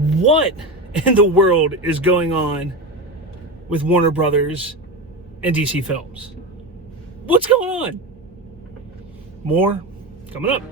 What in the world is going on with Warner Brothers and DC Films? What's going on? More coming up.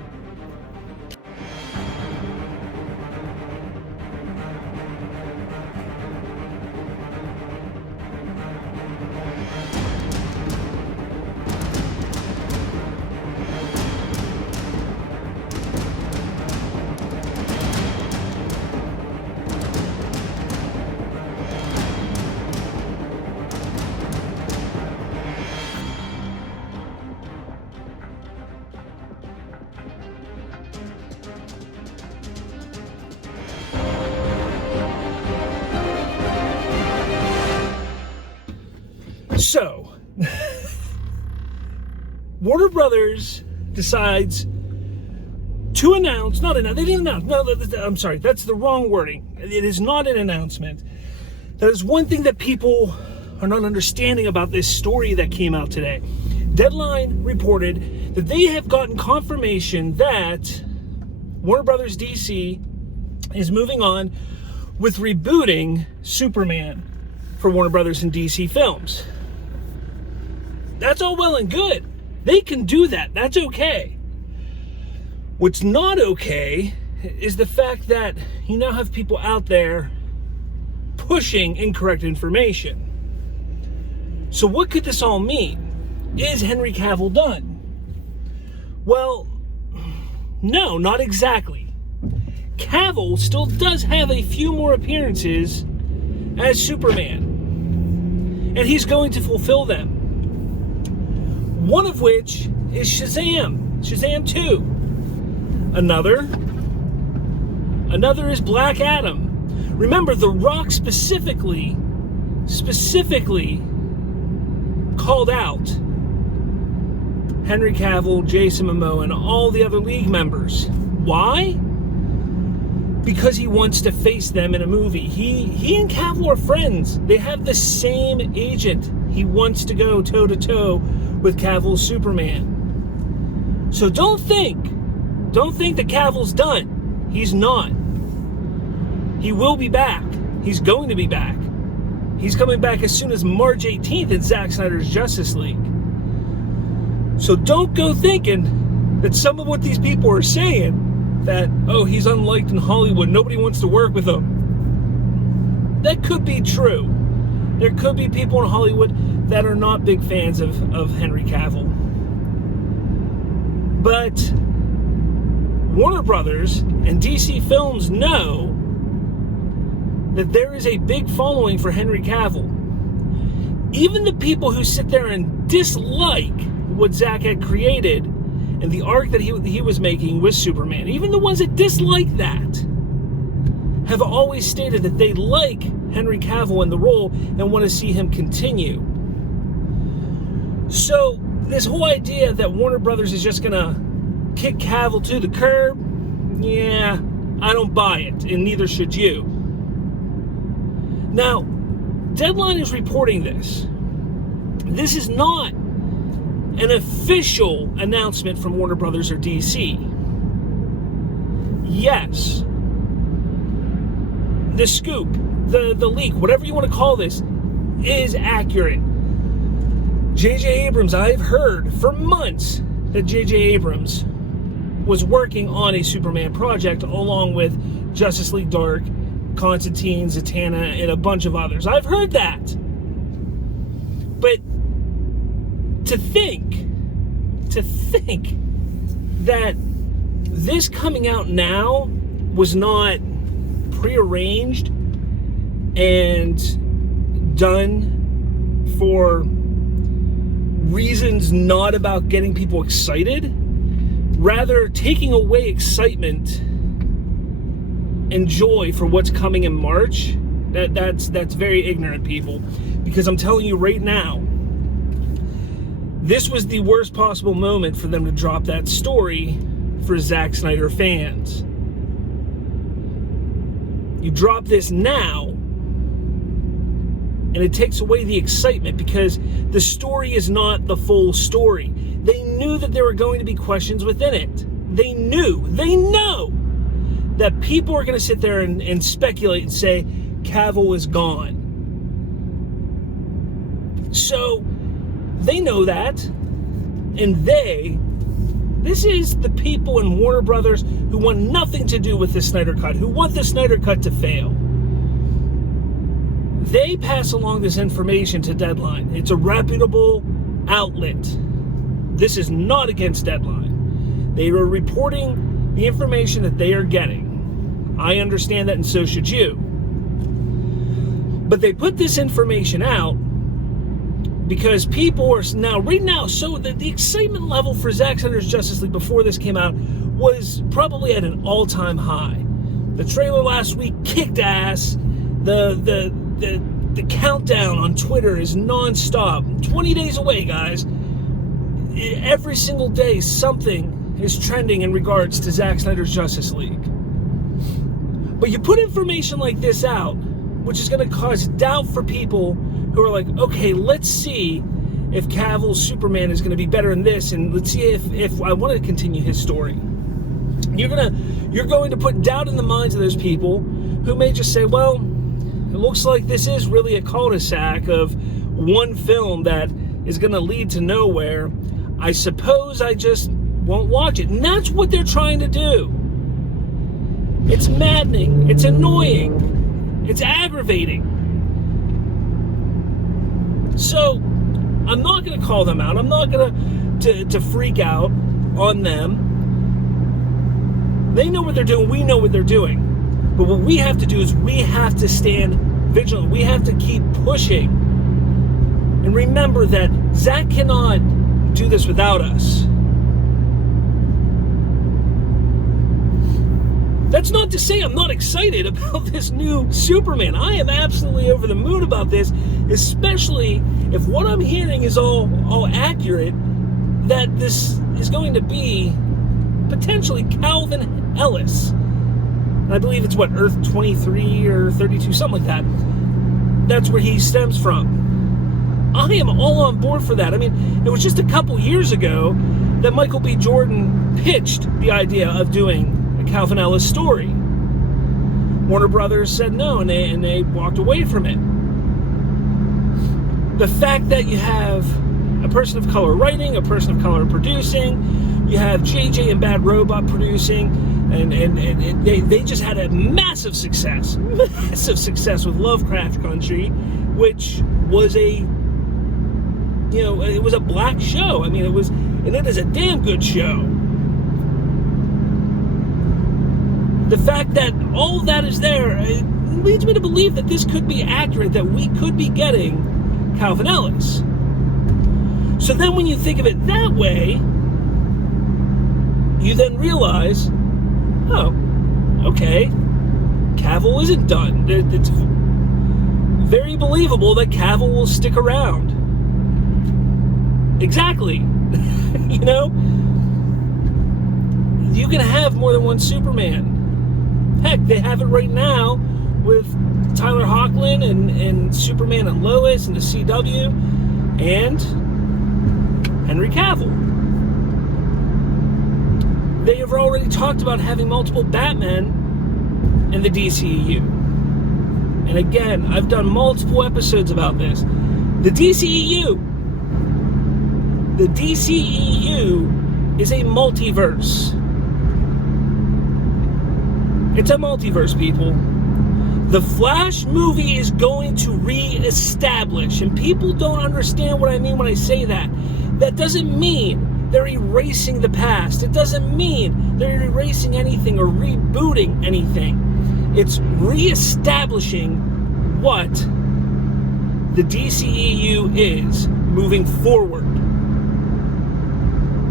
So, Warner Brothers decides to announce, they didn't announce, I'm sorry, that's the wrong wording. It is not an announcement. That is one thing that people are not understanding about this story that came out today. Deadline reported that they have gotten confirmation that Warner Brothers DC is moving on with rebooting Superman for Warner Brothers and DC Films. That's all well and good. They can do that. That's okay. What's not okay is the fact that you now have people out there pushing incorrect information. So what could this all mean? Is Henry Cavill done? Well, no, not exactly. Cavill still does have a few more appearances as Superman, and he's going to fulfill them. One of which is Shazam 2. Another is Black Adam. Remember, The Rock specifically called out Henry Cavill, Jason Momoa, and all the other League members. Why? Because he wants to face them in a movie. He and Cavill are friends. They have the same agent. He wants to go toe-to-toe with Cavill's Superman. So don't think that Cavill's done. He's not. He will be back. He's going to be back. He's coming back as soon as March 18th in Zack Snyder's Justice League. So don't go thinking that some of what these people are saying, that, oh, he's unliked in Hollywood, nobody wants to work with him. That could be true. There could be people in Hollywood that are not big fans of Henry Cavill. But Warner Brothers and DC Films know that there is a big following for Henry Cavill. Even the people who sit there and dislike what Zack had created and the arc that he was making with Superman, even the ones that dislike that, have always stated that they like Henry Cavill in the role and want to see him continue. So this whole idea that Warner Brothers is just gonna kick Cavill to the curb, yeah, I don't buy it, and neither should you. Now, Deadline is reporting this. This is not an official announcement from Warner Brothers or DC. Yes, the scoop, the leak, whatever you want to call this, is accurate. J.J. Abrams, I've heard for months that J.J. Abrams was working on a Superman project along with Justice League Dark, Constantine, Zatanna, and a bunch of others. I've heard that. But to think that this coming out now was not prearranged and done for reasons not about getting people excited, rather taking away excitement and joy for what's coming in March, that's very ignorant, people. Because I'm telling you right now, this was the worst possible moment for them to drop that story for Zack Snyder fans. You drop this now, and it takes away the excitement because the story is not the full story. They knew that there were going to be questions within it. They know that people are going to sit there and speculate and say Cavill is gone. So they know that, and this is the people in Warner Brothers who want nothing to do with the Snyder Cut, who want the Snyder Cut to fail. They pass along this information to Deadline. It's a reputable outlet. This is not against Deadline. They are reporting the information that they are getting. I understand that, and so should you. But they put this information out because people are right now, so the excitement level for Zack Snyder's Justice League before this came out was probably at an all-time high. The trailer last week kicked ass. The countdown on Twitter is non-stop. 20 days away, guys. Every single day, something is trending in regards to Zack Snyder's Justice League. But you put information like this out, which is going to cause doubt for people who are like, okay, let's see if Cavill's Superman is going to be better in this, and let's see if I want to continue his story. You're going to put doubt in the minds of those people who may just say, well, it looks like this is really a cul-de-sac of one film that is going to lead to nowhere. I suppose I just won't watch it. And that's what they're trying to do. It's maddening. It's annoying. It's aggravating. So, I'm not going to call them out. I'm not going to freak out on them. They know what they're doing. We know what they're doing. But what we have to do is we have to stand vigilant. We have to keep pushing. And remember that Zack cannot do this without us. That's not to say I'm not excited about this new Superman. I am absolutely over the moon about this, especially if what I'm hearing is all accurate, that this is going to be potentially Calvin Ellis. And I believe it's Earth 23 or 32, something like that. That's where he stems from. I am all on board for that. I mean, it was just a couple years ago that Michael B. Jordan pitched the idea of doing a Calvin Ellis story. Warner Brothers said no, and they walked away from it. The fact that you have a person of color writing, a person of color producing, you have JJ and Bad Robot producing, and they just had a massive success with Lovecraft Country, which was it was a black show. I mean, it is a damn good show. The fact that all of that is there, it leads me to believe that this could be accurate, that we could be getting Calvin Ellis. So then when you think of it that way, you then realize, oh, okay, Cavill isn't done. It's very believable that Cavill will stick around. Exactly. You can have more than one Superman. Heck, they have it right now with Tyler Hoechlin and Superman and Lois and the CW and Henry Cavill. They have already talked about having multiple Batmen in the DCEU. And again, I've done multiple episodes about this. The DCEU is a multiverse. It's a multiverse, people. The Flash movie is going to re-establish, and people don't understand what I mean when I say that. That doesn't mean they're erasing the past. It doesn't mean they're erasing anything or rebooting anything. It's re-establishing what the DCEU is moving forward.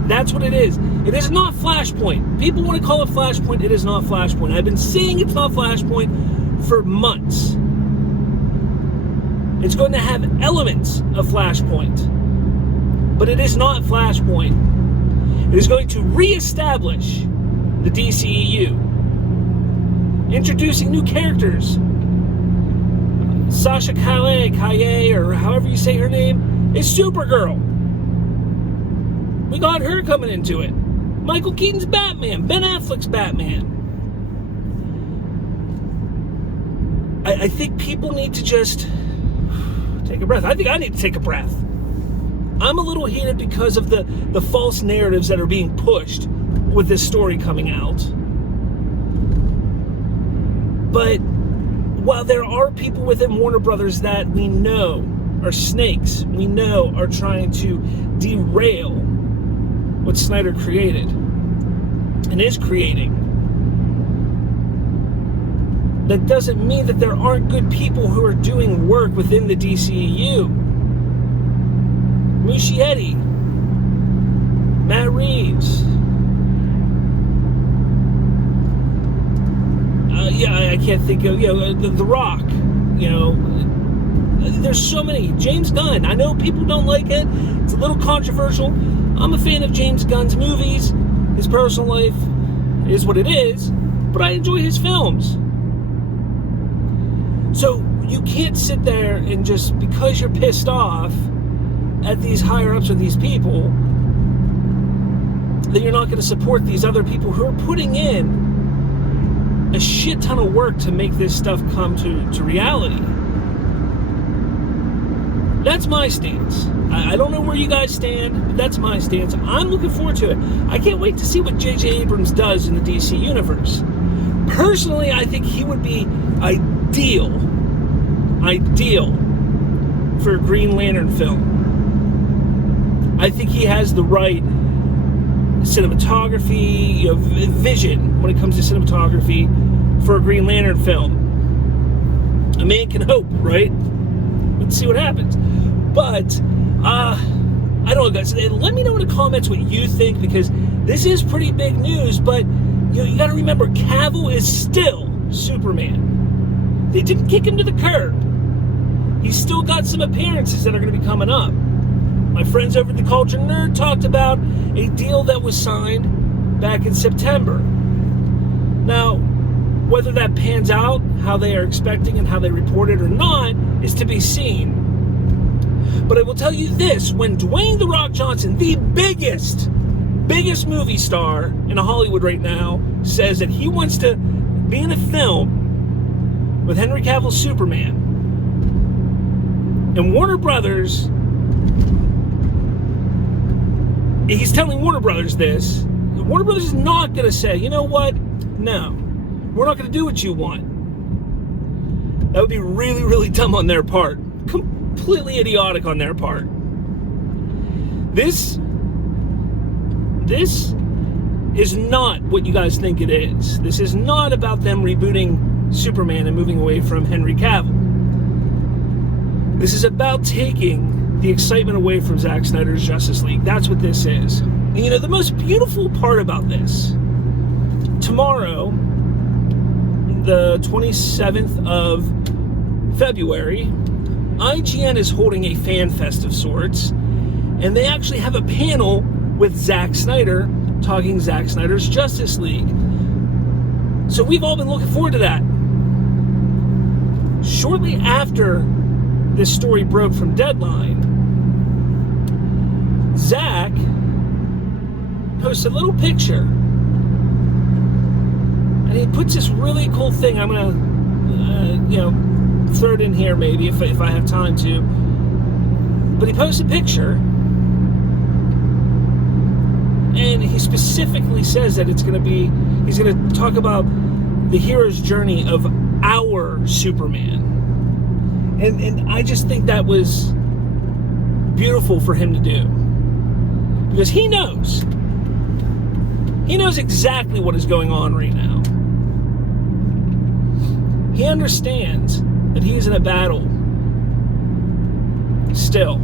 That's what it is. It is not Flashpoint. People want to call it Flashpoint. It is not Flashpoint. I've been saying it's not Flashpoint for months. It's going to have elements of Flashpoint. But it is not Flashpoint. It is going to reestablish the DCEU. Introducing new characters. Sasha Calle, or however you say her name, is Supergirl. We got her coming into it. Michael Keaton's Batman. Ben Affleck's Batman. I think people need to just take a breath. I think I need to take a breath. I'm a little heated because of the false narratives that are being pushed with this story coming out. But while there are people within Warner Brothers that we know are snakes, we know are trying to derail what Snyder created and is creating, that doesn't mean that there aren't good people who are doing work within the DCEU. Muschietti, Matt Reeves, I can't think of, The Rock, there's so many. James Gunn, I know people don't like it, it's a little controversial. I'm a fan of James Gunn's movies. His personal life is what it is, but I enjoy his films. So you can't sit there and just, because you're pissed off at these higher ups or these people, that you're not going to support these other people who are putting in a shit ton of work to make this stuff come to reality. That's my stance. I don't know where you guys stand, but that's my stance. I'm looking forward to it. I can't wait to see what J.J. Abrams does in the DC universe. Personally, I think he would be ideal for a Green Lantern film. I think he has the right cinematography, vision when it comes to cinematography for a Green Lantern film. A man can hope, right? Let's see what happens. But I don't know, guys. Let me know in the comments what you think, because this is pretty big news. But you got to remember, Cavill is still Superman. They didn't kick him to the curb. He's still got some appearances that are going to be coming up. My friends over at The Culture Nerd talked about a deal that was signed back in September. Now, whether that pans out how they are expecting and how they report it or not is to be seen. But I will tell you this, when Dwayne "The Rock" Johnson, the biggest movie star in Hollywood right now, says that he wants to be in a film with Henry Cavill's Superman, and Warner Brothers, he's telling Warner Brothers this, Warner Brothers is not going to say, you know what, no, we're not going to do what you want. That would be really, really dumb on their part. Completely idiotic on their part. This is not what you guys think it is. This is not about them rebooting Superman and moving away from Henry Cavill. This is about taking the excitement away from Zack Snyder's Justice League. That's what this is. And the most beautiful part about this, tomorrow, the 27th of February, IGN is holding a fan fest of sorts, and they actually have a panel with Zack Snyder talking Zack Snyder's Justice League. So we've all been looking forward to that. Shortly after this story broke from Deadline, Zack posted a little picture, and he puts this really cool thing. I'm gonna, throw it in here maybe if I have time to. But he posted a picture, and he specifically says that he's going to talk about the hero's journey of our Superman. And I just think that was beautiful for him to do. Because he knows exactly what is going on right now. He understands that he is in a battle still.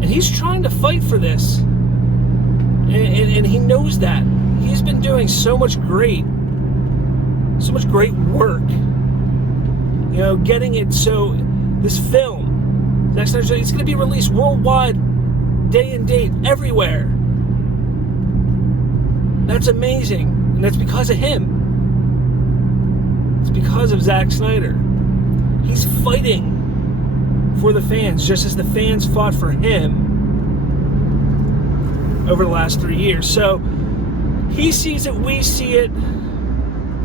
And he's trying to fight for this. And he knows that. He's been doing so much great work. Getting it so this film, Zack Snyder's, it's going to be released worldwide, day and date, everywhere. That's amazing. And that's because of him. It's because of Zack Snyder. He's fighting for the fans, just as the fans fought for him over the last 3 years. So he sees it, we see it.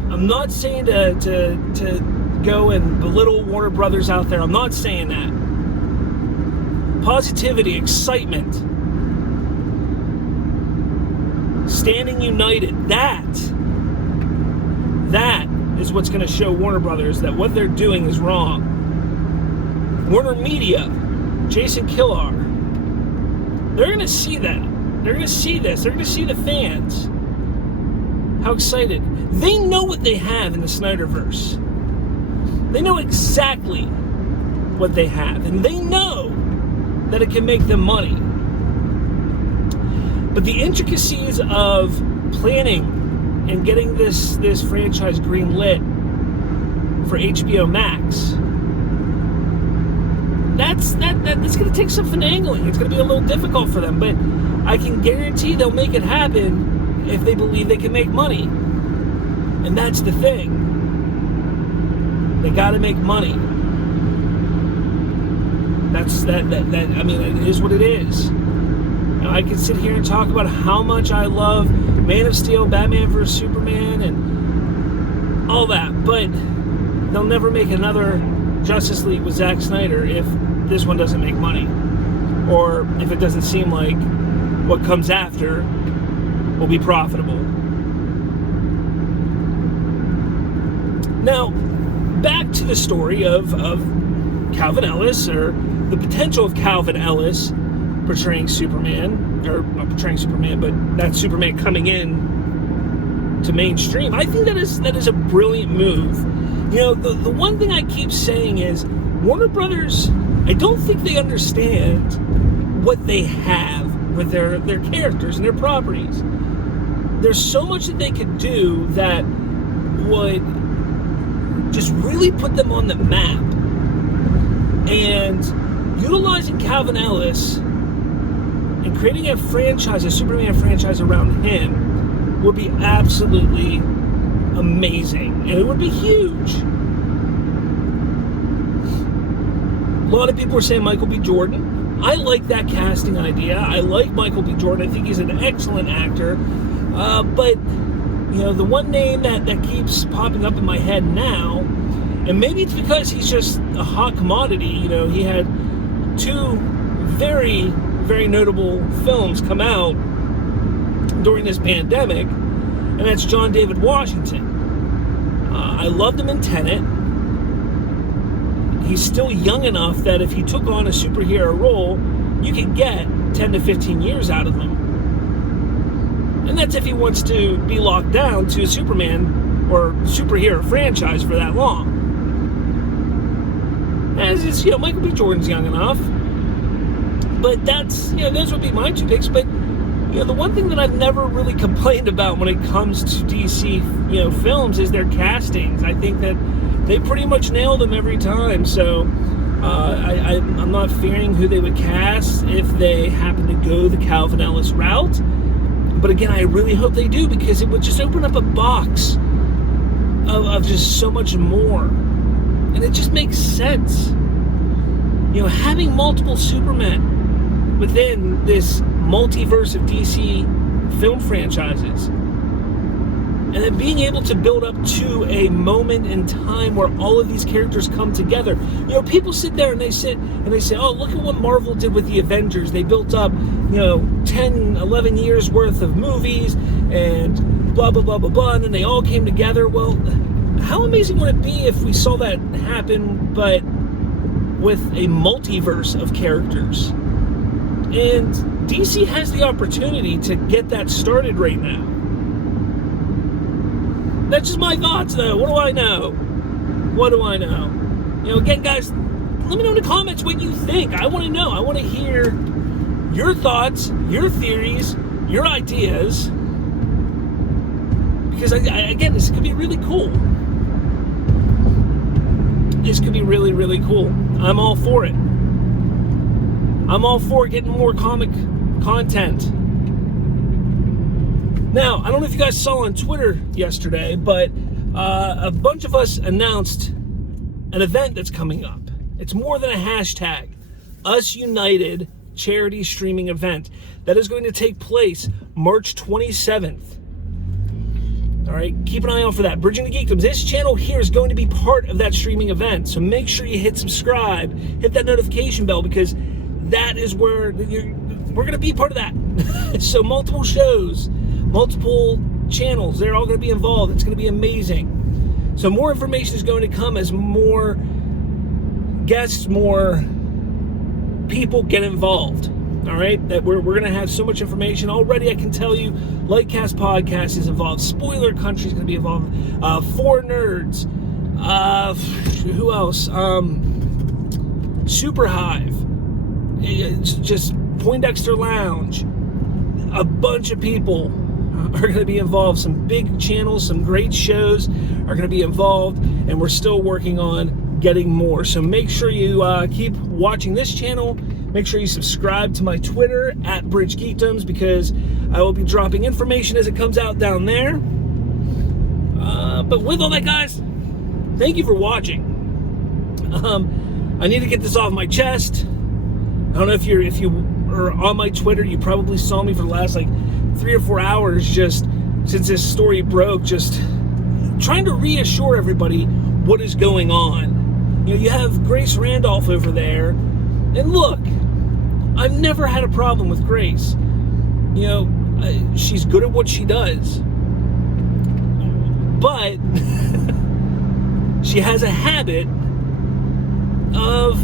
I'm not saying to go and belittle Warner Brothers out there. I'm not saying that. Positivity, excitement, standing united, that is what's going to show Warner Brothers that what they're doing is wrong. Warner Media, Jason Kilar, they're going to see that. They're going to see this. They're going to see the fans. How excited. They know what they have in the Snyderverse. They know exactly what they have. And they know that it can make them money. But the intricacies of planning and getting this franchise green-lit for HBO Max, that's going to take some finagling. It's going to be a little difficult for them, but I can guarantee they'll make it happen if they believe they can make money. And that's the thing. They got to make money. I mean, it is what it is. Now, I can sit here and talk about how much I love Man of Steel, Batman vs. Superman, and all that, but they'll never make another Justice League with Zack Snyder if this one doesn't make money, or if it doesn't seem like what comes after will be profitable. Now, back to the story of Calvin Ellis, or the potential of Calvin Ellis portraying Superman, or not portraying Superman, but that Superman coming in to mainstream. I think that is a brilliant move. You know, the one thing I keep saying is Warner Brothers, I don't think they understand what they have with their characters and their properties. There's so much that they could do that would just really put them on the map. And utilizing Calvin Ellis and creating a franchise, a Superman franchise around him, would be absolutely amazing. And it would be huge. A lot of people are saying Michael B. Jordan. I like that casting idea. I like Michael B. Jordan. I think he's an excellent actor. But, you know, the one name that keeps popping up in my head now, and maybe it's because he's just a hot commodity. You know, he had two very, very notable films come out during this pandemic, and that's John David Washington. I loved him in Tenet. He's still young enough that if he took on a superhero role, you could get 10 to 15 years out of him. And that's if he wants to be locked down to a Superman or superhero franchise for that long. As is, you know, Michael B. Jordan's young enough. But that's, you know, those would be my two picks. But, you know, the one thing that I've never really complained about when it comes to DC, you know, films is their castings. I think that they pretty much nail them every time. So I'm not fearing who they would cast if they happen to go the Calvin Ellis route. But again, I really hope they do, because it would just open up a box of just so much more. And it just makes sense. You know, having multiple Supermen within this multiverse of DC film franchises, and then being able to build up to a moment in time where all of these characters come together. You know, people sit there and they say, oh, look at what Marvel did with the Avengers. They built up, you know, 10, 11 years worth of movies and blah, blah, blah, blah, blah, and then they all came together. Well, how amazing would it be if we saw that happen, but with a multiverse of characters? And DC has the opportunity to get that started right now. That's just my thoughts, though. What do I know? What do I know? You know, again, guys, let me know in the comments what you think. I want to know. I want to hear your thoughts, your theories, your ideas. Because, again, this could be really cool. This could be really, really cool. I'm all for it. I'm all for getting more comic content. Now, I don't know if you guys saw on Twitter yesterday, but a bunch of us announced an event that's coming up. It's more than a hashtag. Us United charity streaming event that is going to take place March 27th. All right, keep an eye out for that. Bridging the Geekdom. This channel here is going to be part of that streaming event, so make sure you hit subscribe, hit that notification bell, because that is where we're going to be part of that. So multiple shows, multiple channels, they're all going to be involved. It's going to be amazing. So more information is going to come as more guests, more people get involved. All right, that we're going to have so much information already. I can tell you, Lightcast Podcast is involved. Spoiler Country is going to be involved. Four Nerds. Who else? Super Hive. It's just Poindexter Lounge. A bunch of people are going to be involved. Some big channels, some great shows are going to be involved, and we're still working on getting more. So make sure you keep watching this channel. Make sure you subscribe to my Twitter at Bridge Geekdoms, because I will be dropping information as it comes out down there. But with all that, guys, thank you for watching. I need to get this off my chest. I don't know if you are on my Twitter, you probably saw me for the last like 3 or 4 hours, just since this story broke, just trying to reassure everybody what is going on. You know, you have Grace Randolph over there, and look, I've never had a problem with Grace. You know, she's good at what she does, but she has a habit of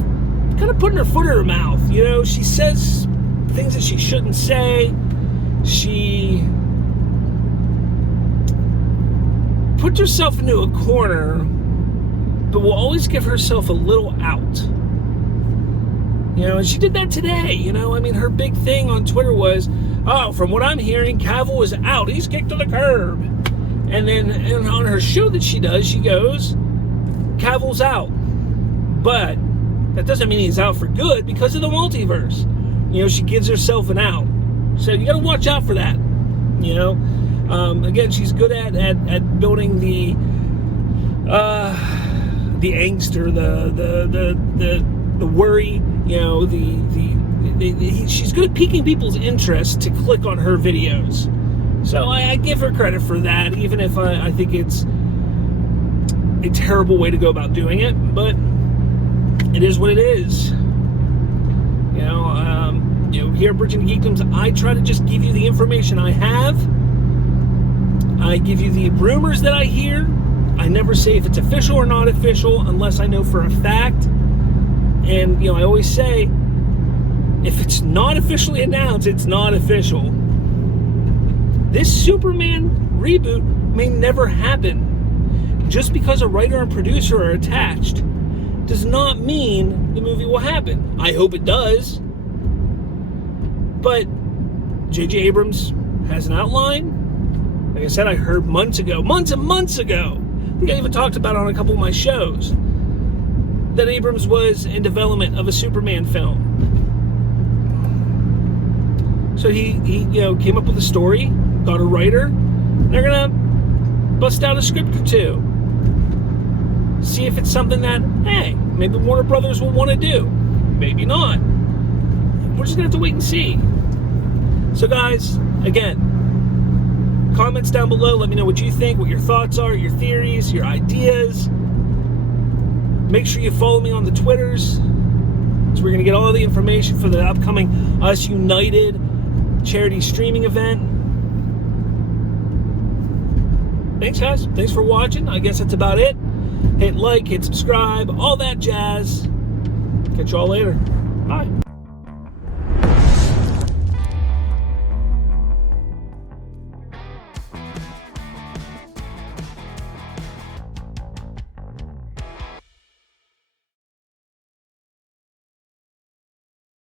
kind of putting her foot in her mouth. You know, she says things that she shouldn't say. She puts herself into a corner, but will always give herself a little out. You know, and she did that today. You know, I mean, her big thing on Twitter was, oh, from what I'm hearing, Cavill is out. He's kicked to the curb. And then on her show that she does, she goes, Cavill's out. But that doesn't mean he's out for good because of the multiverse. You know, she gives herself an out. So you got to watch out for that. You know, again, she's good at building the angst or the worry. You know, she's good at piquing people's interest to click on her videos. So I give her credit for that, even if I think it's a terrible way to go about doing it. But it is what it is. You know, here at Bridging the Geekdoms, I try to just give you the information I have. I give you the rumors that I hear. I never say if it's official or not official unless I know for a fact. And, you know, I always say, if it's not officially announced, it's not official. This Superman reboot may never happen. Just because a writer and producer are attached does not mean the movie will happen. I hope it does. But J.J. Abrams has an outline. Like I said, I heard months and months ago, I think I even talked about it on a couple of my shows, that Abrams was in development of a Superman film. So he you know, came up with a story, got a writer, and they're gonna bust out a script or two. See if it's something that, hey, maybe Warner Brothers will want to do. Maybe not. We're just gonna have to wait and see. So guys, again, comments down below, let me know what you think, what your thoughts are, your theories, your ideas. Make sure you follow me on the Twitters, so we're gonna get all the information for the upcoming Us United charity streaming event. Thanks, guys. Thanks for watching. I guess that's about it. Hit like, hit subscribe, all that jazz. Catch you all later. Bye.